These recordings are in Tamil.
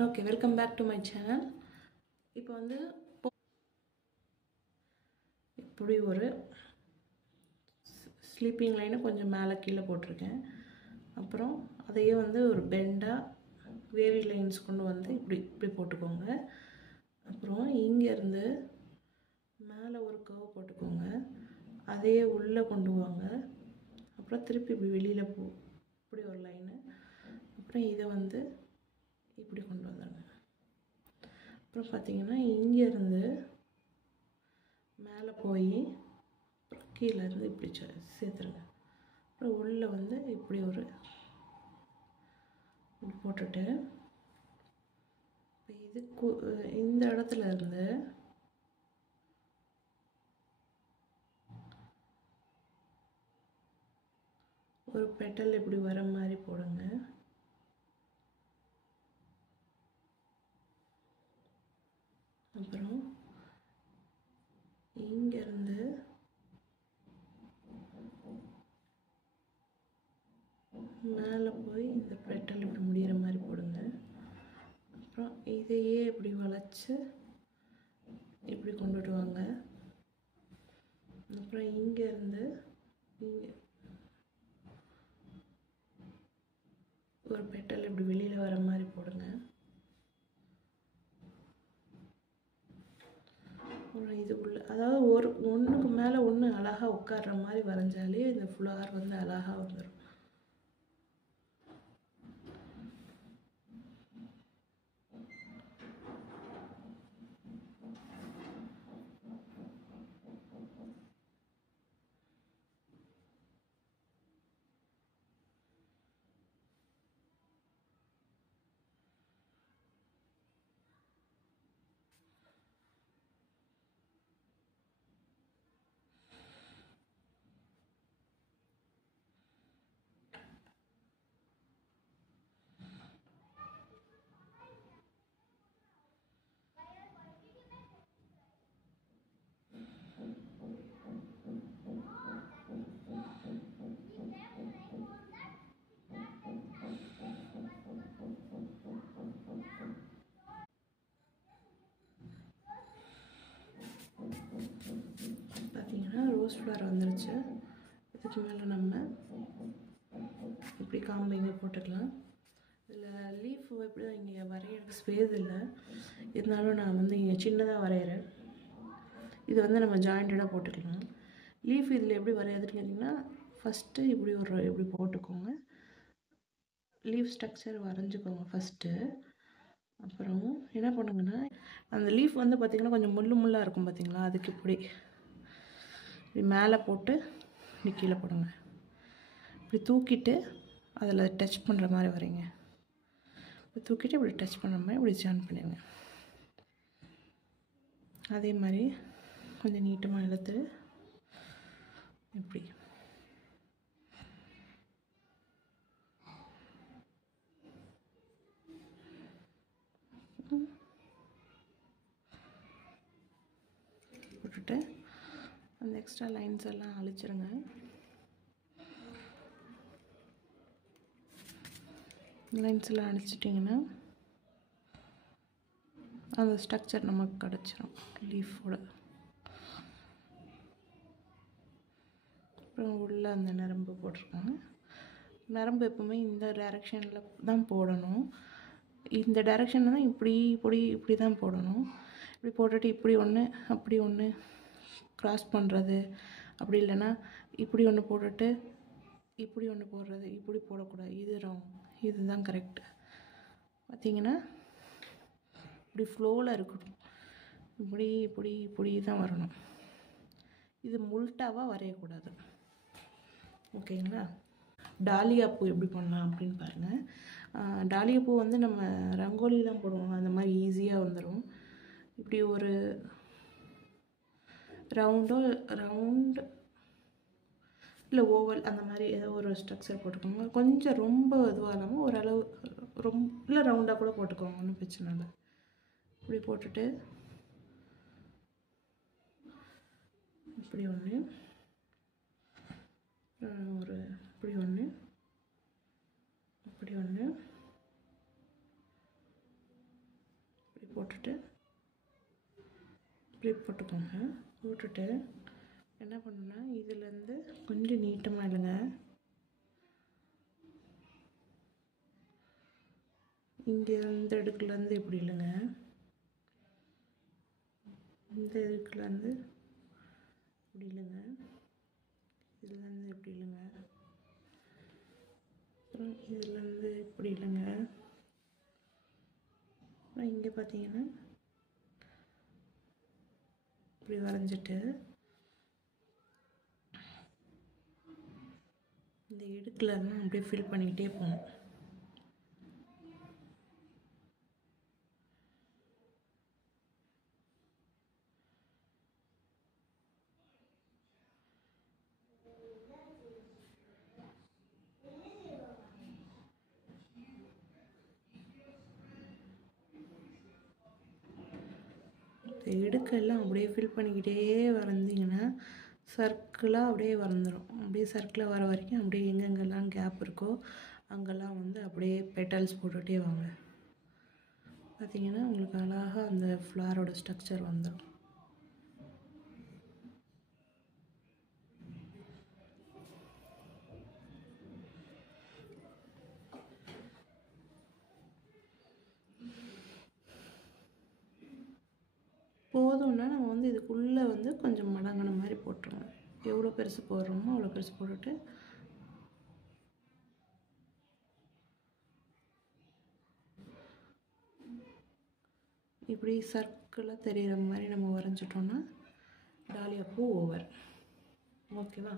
Okay, welcome back to my channel. இப்போ வந்து இப்படி ஒரு ஸ்லீப்பிங் லைனை கொஞ்சம் மேலே கீழே போட்டிருக்கேன். அப்புறம் அதையே வந்து ஒரு பெண்டாக வேவி லைன்ஸ் கொண்டு வந்து இப்படி இப்படி போட்டுக்கோங்க. அப்புறம் இங்கேருந்து மேலே ஒரு கர்வ் போட்டுக்கோங்க. அதையே உள்ளே கொண்டு வாங்க. அப்புறம் திருப்பி இப்படி வெளியில் இப்படி ஒரு லைனு. அப்புறம் இதை வந்து இப்படி கொண்டு வந்துடுங்க. அப்புறம் பார்த்தீங்கன்னா இங்கேருந்து மேலே போய் கீழேருந்து இப்படி சேர்த்துருங்க. அப்புறம் உள்ளே வந்து இப்படி ஒரு இப்படி போட்டுட்டு இப்போ இந்த இடத்துல இருந்து ஒரு பெட்டல் இப்படி வர மாதிரி போடுங்க. அப்புறம் இங்கேருந்து மேலே போய் இந்த பெட்டல் இப்படி முடிகிற மாதிரி போடுங்க. அப்புறம் இதையே இப்படி வளைச்சு இப்படி கொண்டுட்டு வாங்க. அப்புறம் இங்கேருந்து இங்கே ஒரு பெட்டல் இப்படி வெளியில் வர மாதிரி போடுங்க. அப்புறம் இதுக்குள்ளே அதாவது ஒன்றுக்கு மேலே ஒன்று அழகாக உட்கார்ற மாதிரி வரைஞ்சாலே இந்த ஃப்ளவர் வந்து அழகாக வந்துடும். பார்த்தீங்கன்னா ரோஸ் ஃப்ளவர் வந்துருச்சு. இதுக்கு மேலே நம்ம இப்படி காம்பு இங்கே போட்டுக்கலாம். இதில் லீஃப் எப்படி தான் இங்கே வரைகிறதுக்கு ஸ்பேஸ் இல்லை, இருந்தாலும் நான் வந்து இங்கே சின்னதாக வரைகிறேன். இது வந்து நம்ம ஜாயிண்டடாக போட்டுக்கலாம். லீஃப் இதில் எப்படி வரைகிறதுன்னு கேட்டிங்கன்னா, ஃபஸ்ட்டு இப்படி போட்டுக்கோங்க. லீஃப் ஸ்ட்ரக்சர் வரைஞ்சிக்கோங்க ஃபஸ்ட்டு. அப்புறம் என்ன பண்ணுங்கன்னா, அந்த லீஃப் வந்து பார்த்திங்கன்னா கொஞ்சம் முள்ளாக இருக்கும் பார்த்திங்களா, அதுக்கு இப்படி மேலே போட்டு இப்படி கீழே போடுங்க. இப்படி தூக்கிட்டு அதில் டச் பண்ணுற மாதிரி வரைங்க. இப்படி தூக்கிட்டு இப்படி டச் பண்ணுற மாதிரி இப்படி ஜாயின் பண்ணிடுங்க. அதே மாதிரி கொஞ்சம் நீட்டமாக இழுத்து இப்படி போட்டுட்டு அந்த எக்ஸ்ட்ரா லைன்ஸ் எல்லாம் அழிச்சிருங்க. லைன்ஸ் எல்லாம் அழிச்சிட்டிங்கன்னா அந்த ஸ்ட்ரக்சர் நமக்கு கிடச்சிரும் லீஃபோட. அப்புறம் உள்ளே அந்த நரம்பு போட்டிருக்காங்க. நரம்பு எப்பவுமே இந்த டைரெக்ஷனில் தான் போடணும். இந்த டைரெக்ஷனில் தான் இப்படி தான் போடணும். இப்படி போட்டுட்டு இப்படி ஒன்று அப்படி ஒன்று க்ராஸ் பண்ணுறது, அப்படி இல்லைன்னா இப்படி ஒன்று போட்டுட்டு இப்படி ஒன்று போடுறது, இப்படி போடக்கூடாது. இது ராங், இதுதான் கரெக்டு. பார்த்திங்கன்னா இப்படி ஃப்ளோவில் இருக்கணும். இப்படி தான் வரணும். இது முல்ட்டாவாக வரையக்கூடாது. ஓகேங்களா? டாலியா பூ எப்படி பண்ணலாம் அப்படின்னு பாருங்கள். டாலியா பூ வந்து நம்ம ரங்கோலிலாம் போடுவோம், அந்த மாதிரி ஈஸியாக வந்துடும். இப்படி ஒரு ரவுண்டு இல்லை ஓவல் அந்த மாதிரி ஏதோ ஒரு ஸ்ட்ரக்சர் போட்டுக்கோங்க. கொஞ்சம் ரொம்ப இதுவாக இல்லாமல் ஓரளவு இல்லை ரவுண்டாக கூட போட்டுக்கோங்க, ஒன்றும் பிரச்சனை இல்லை. இப்படி போட்டுட்டு இப்படி ஒன்று இப்படி ஒன்று இப்படி ஒன்று போட்டுட்டு இப்படி போட்டுக்கோங்க. போட்டுட்டு என்ன பண்ணுன்னா இதுலேருந்து கொஞ்சம் நீட்டமாக இல்லைங்க, இங்கே இந்த இடுக்குலேருந்து இப்படி இல்லைங்க, இந்த இதுக்குலேருந்து இப்படி இல்லைங்க, இதுலேருந்து இப்படி இல்லைங்க, அப்புறம் இதுலேருந்து இப்படி இல்லைங்க, அப்புறம் இங்கே பார்த்தீங்கன்னா இப்படி வரைஞ்சிட்டு இந்த இடுக்குலலாம் அப்படியே ஃபில் பண்ணிக்கிட்டே போகணும். இடுக்கெல்லாம் அப்படியே ஃபில் பண்ணிக்கிட்டே வரைஞ்சிங்கன்னா சர்க்கிளாக அப்படியே வரைஞ்சிரும். அப்படியே சர்க்கிளாக வர வரைக்கும் அப்படியே எங்கெங்கெல்லாம் கேப் இருக்கோ அங்கெல்லாம் வந்து அப்படியே பெட்டல்ஸ் போட்டுகிட்டே வாங்க. பார்த்திங்கன்னா உங்களுக்கு அழகாக அந்த ஃப்ளாரோட ஸ்ட்ரக்சர் வந்துடும். போதும்னா நம்ம வந்து இதுக்குள்ளே வந்து கொஞ்சம் மடங்கின மாதிரி போட்டுருவோம். எவ்வளோ பெருசு போடுறோமோ அவ்வளோ பெருசு போட்டுட்டு இப்படி சர்க்கிளாக தெரிகிற மாதிரி நம்ம வரைஞ்சிட்டோன்னா டாலியா பூ ஓவர். ஓகேவா?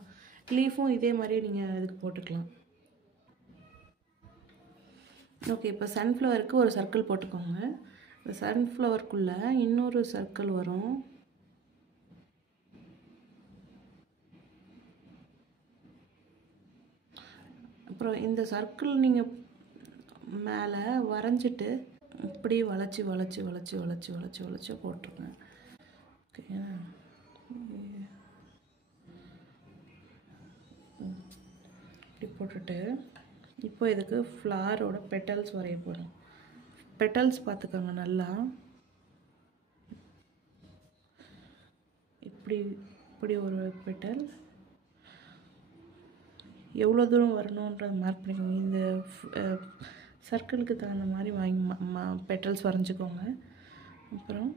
லீஃபும் இதே மாதிரியே நீங்கள் இதுக்கு போட்டுக்கலாம். ஓகே, இப்போ சன்ஃப்ளவருக்கு ஒரு சர்க்கிள் போட்டுக்கோங்க. இந்த சன்ஃப்ளவருக்குள்ளே இன்னொரு சர்க்கிள் வரும். அப்புறம் இந்த சர்க்கிள் நீங்கள் மேலே வரைஞ்சிட்டு இப்படி வளைச்சி வளைச்சி வளைச்சி வளைச்சி வளைச்சி வளைச்சி போட்டுருங்க. ஓகே, இப்படி போட்டுட்டு இப்போ இதுக்கு ஃப்ளாரோட பெட்டல்ஸ் வரைய போகிறோம். பெட்டல்ஸ் பார்த்துக்கோங்க நல்லா, இப்படி இப்படி ஒரு பெட்டல் எவ்வளோ தூரம் வரணுன்றதை மார்க் பண்ணிக்கோங்க. இந்த சர்க்கிளுக்கு தகுந்த மாதிரி வாங்கி பெட்டல்ஸ் வரைஞ்சிக்கோங்க. அப்புறம்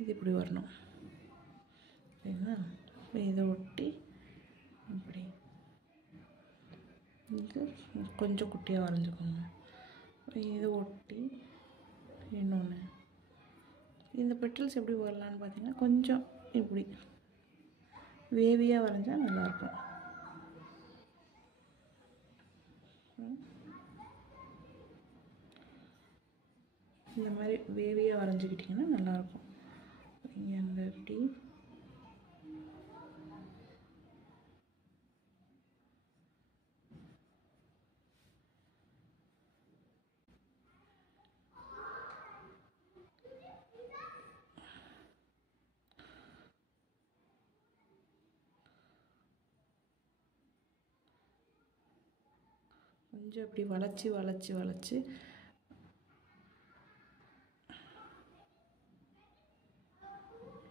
இது இப்படி வரணும், சரிங்களா? இதை ஒட்டி இப்படி இது கொஞ்சம் குட்டியாக வரைஞ்சிக்கோங்க. இதை ஒட்டி இன்னொன்று. இந்த பெட்டல்ஸ் எப்படி வரலான்னு பார்த்தீங்கன்னா கொஞ்சம் இப்படி வேவியாக வரைஞ்சால் நல்லாயிருக்கும். இந்த மாதிரி வேவியாக வரைஞ்சிக்கிட்டிங்கன்னா நல்லாயிருக்கும். இங்கே அந்த இப்படி கொஞ்சம் இப்படி வளைச்சி வளைச்சி வளைச்சி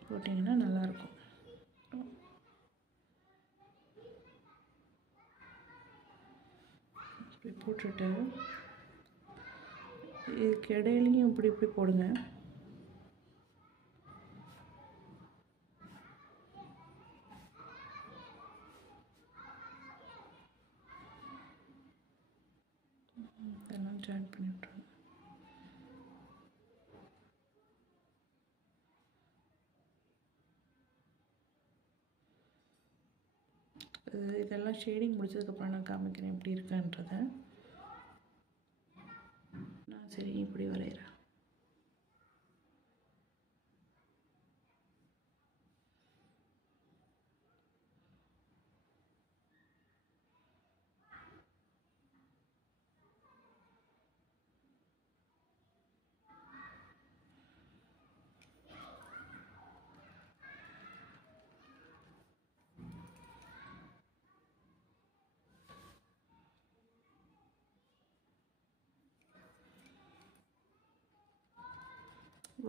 போட்டிங்கன்னா நல்லாயிருக்கும். இப்படி போட்டுட்டு இதுக்கு இடையிலையும் இப்படி இப்படி போடுங்க. இதெல்லாம் ஜாயின் பண்ணி விட்ருங்க. இதெல்லாம் ஷேடிங் முடிச்சதுக்கப்புறம் நான் காமிக்கிறேன் எப்படி இருக்குன்றதை. நான் சரி இப்படி வரைகிறேன்.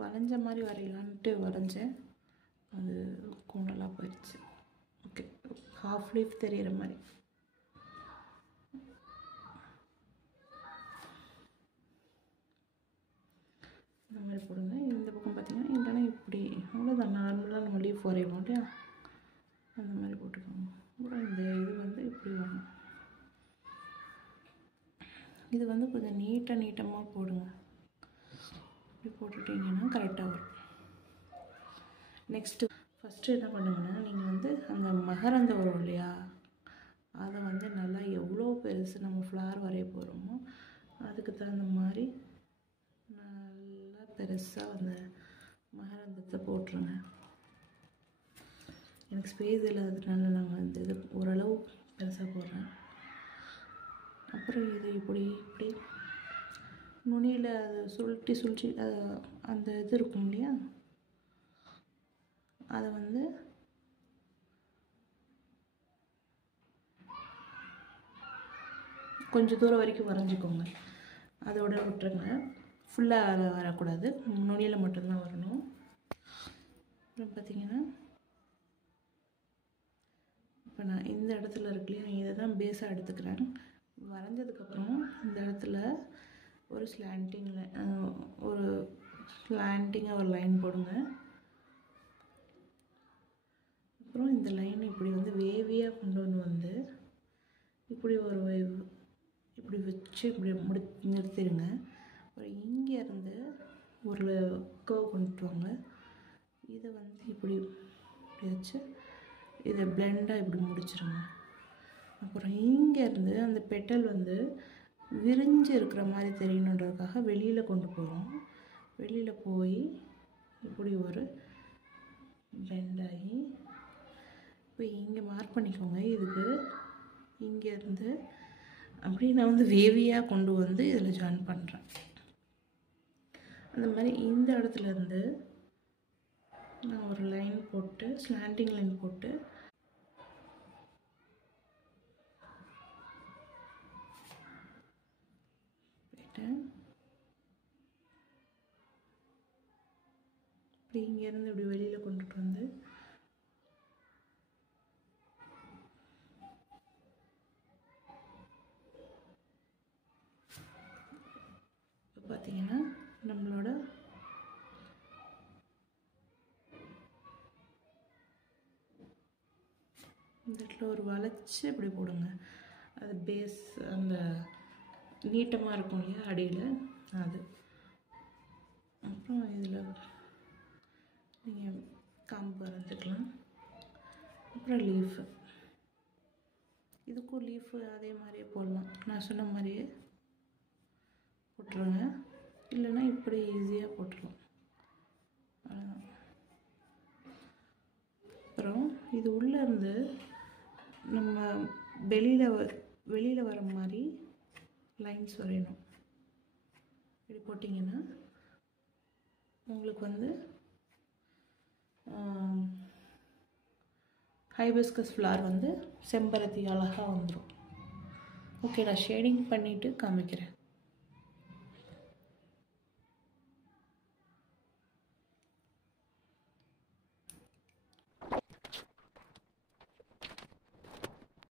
வளைஞ்ச மாதிரி வரையலான்ட்டு வரைஞ்சேன், அது கோணலாக போயிடுச்சு. ஓகே, ஹாஃப் லீஃப் தெரிகிற மாதிரி. இந்த மாதிரி போடுங்க. இந்த பக்கம் பார்த்திங்கன்னா இல்லைன்னா இப்படி அவ்வளோதான், நார்மலாக நம்ம லீஃப் வரைவோம் இல்லையா, அந்த மாதிரி போட்டுக்கோங்க. அப்புறம் இந்த இது வந்து இப்படி வரணும். இது வந்து கொஞ்சம் நீட்டமாக போடுங்க. இப்படி போட்டுட்டிங்கன்னா கரெக்டாக வரும். நெக்ஸ்ட்டு ஃபஸ்ட்டு என்ன பண்ணுங்கன்னா, நீங்கள் வந்து அந்த மகரந்தம் வரும் இல்லையா, அதை வந்து நல்லா எவ்வளோ பெருசு நம்ம ஃப்ளவர் வரைய போகிறோமோ அதுக்கு தகுந்த மாதிரி நல்லா பெருசாக அந்த மகரந்தத்தை போட்டுருங்க. எனக்கு ஸ்பேஸ் இல்லாததுனால நான் வந்து இது ஓரளவு பெருசாக போடுறேன். அப்புறம் இது இப்படி நுனியில் அதை சுழற்றி அந்த இது இருக்கும் இல்லையா, அதை வந்து கொஞ்சம் தூரம் வரைக்கும் வரைஞ்சிக்கோங்க. அதோட விட்டுருங்க, ஃபுல்லாக வரக்கூடாது, நுனியில் மட்டும்தான் வரணும். அப்புறம் பார்த்திங்கன்னா இப்போ நான் இந்த இடத்துல இருக்குல்லையா, இதை தான் பேஸாக எடுத்துக்கிறேன். வரைஞ்சதுக்கப்புறம் இந்த இடத்துல ஒரு ஸ்லாண்டிங்காக ஒரு லைன் போடுங்க. அப்புறம் இந்த லைன் இப்படி வந்து வேவியாக கொண்டு வந்து இப்படி இப்படி வச்சு இப்படி நிறுத்திடுங்க. அப்புறம் இங்கேருந்து ஒரு கர்வ் கொண்டு வாங்க. இதை வந்து இப்படி வச்சு இதை பிளெண்டாக இப்படி முடிச்சிருங்க. அப்புறம் இங்கேருந்து அந்த பெட்டல் வந்து விரிஞ்சு இருக்கிற மாதிரி தெரியணுன்றதுக்காக வெளியில் கொண்டு போகிறோம். வெளியில் போய் இப்படி ஒரு பெண்டாகி இப்போ இங்கே மார்க் பண்ணிக்கோங்க. இதுக்கு இங்கேருந்து அப்படியே நான் வந்து வேவியாக கொண்டு வந்து இதில் ஜாயின் பண்ணுறேன். அந்த மாதிரி இந்த இடத்துலேருந்து நான் ஒரு லைன் போட்டு ஸ்லாண்டிங் லைன் போட்டு இப்படி இங்கேருந்து இப்படி வெளியில் கொண்டுட்டு வந்து இப்போ பார்த்தீங்கன்னா நம்மளோட இந்த இடத்துல ஒரு வளைச்சி இப்படி போடுங்க. அது பேஸ் அந்த நீட்டமாக இருக்கும் இல்லையா அடியில், அது. அப்புறம் இதில் நீங்கள் காம்பு வரைஞ்சிக்கலாம். அப்புறம் லீஃபு, இதுக்கும் லீஃபு அதே மாதிரியே போடலாம். நான் சொன்ன மாதிரியே போட்டுருங்க, இல்லைன்னா இப்படி ஈஸியாக போட்டுடலாம். அப்புறம் இது உள்ளேருந்து நம்ம வெளியில் வர மாதிரி லைன்ஸ் வரையணும். இப்படி போட்டிங்கன்னா உங்களுக்கு வந்து ஹைபிஸ்கஸ் ஃப்ளவர் வந்து செம்பருத்தி அழகாக வந்துடும். ஓகே, நான் ஷேடிங் பண்ணிவிட்டு காமிக்கிறேன்.